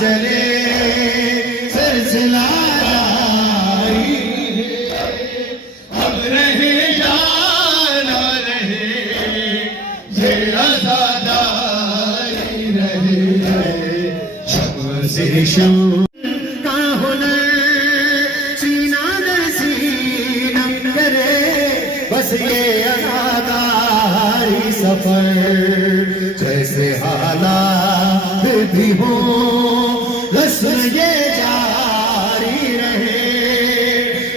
जले सिलसिला जारी हम रहे या ना रहे ये आज़ादारी रहे शम्स से शम्स का हुनर सीना दर सीना करे बस ये आज़ादारी सफर जैसे हालात भी हो रस्म ये जारी रहे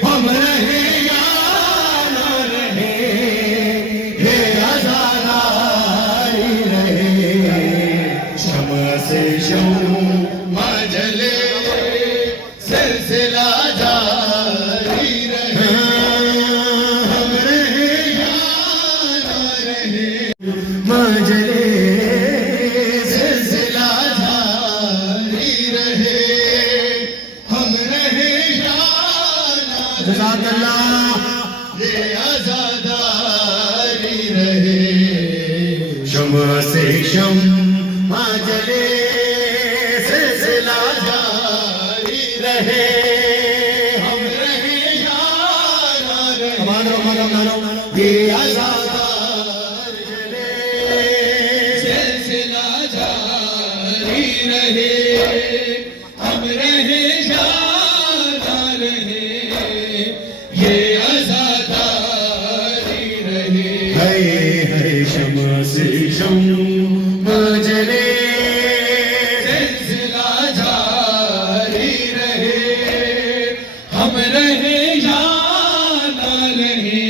हम रहे या ना रहे ये आज़ादारी रहे शम्स से शम्स जले सिलसिला जारी रहे हम रहे या ना रहे जले ये आज़ादारी रहे शम्स से शम्स जले सिलसिला जारी रहे हम रहे या ना रहे ये आज़ादारी जले सिलसिला जारी रहे हम रहे या ना रहे ये आज़ादारी रहे है शम्स से शम्स जले सिलसिला जारी रहे हम रहे या ना रहे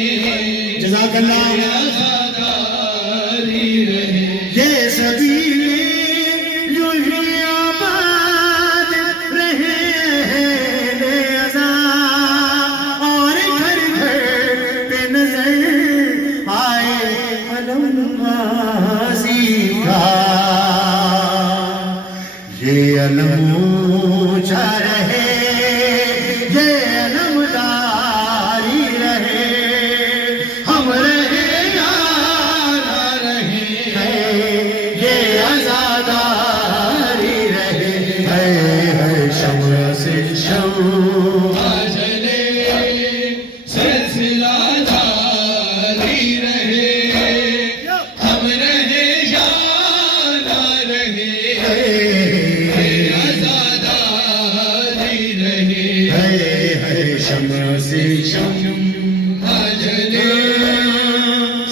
जज़ाकल्लाह आज़ादारी रहे ये सभी यूं ही आबाद रहे ये अलम ऊंचा रहे ये अलमदारी रहे हम रहे या ना रहे ये आज़ादारी रहे है शम्स से शम्स जले सिलसिला जारी रहे हम रहे या ना रहे शम्स से शम्स जले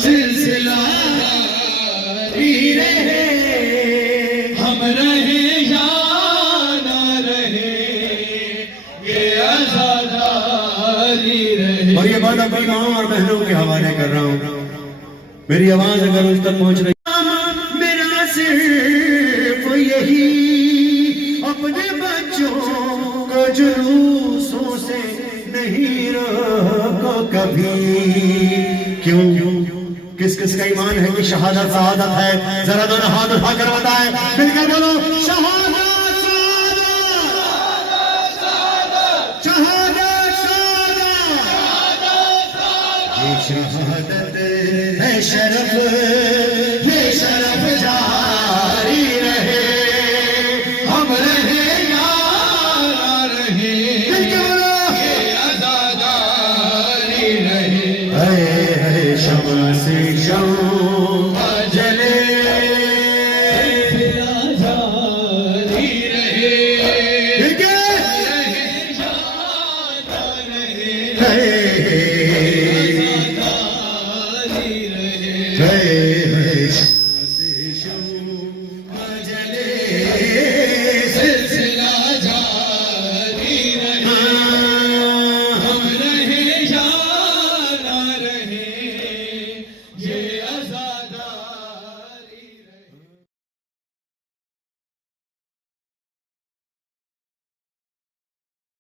सिलसिला जारी रहे हम रहे या ना रहे ये आज़ादारी रहे। और ये बात अपनी गाँव और बहनों के हवाले कर रहा हूँ। मेरी आवाज अगर उस तक पहुँच रही मेरा सिर्फ यही अपने बच्चों को जुलूसों से नहीं रोको कभी क्यों किस किस का ईमान है कि शहादत सआदत है जरा दोनों हाथ उठाकर बताएं मिलकर बोलो शहादत शहादत ये शहादत है शरफ ये शरफ जारी रहे हम रहे या ना रहे ये आज़ादारी रहे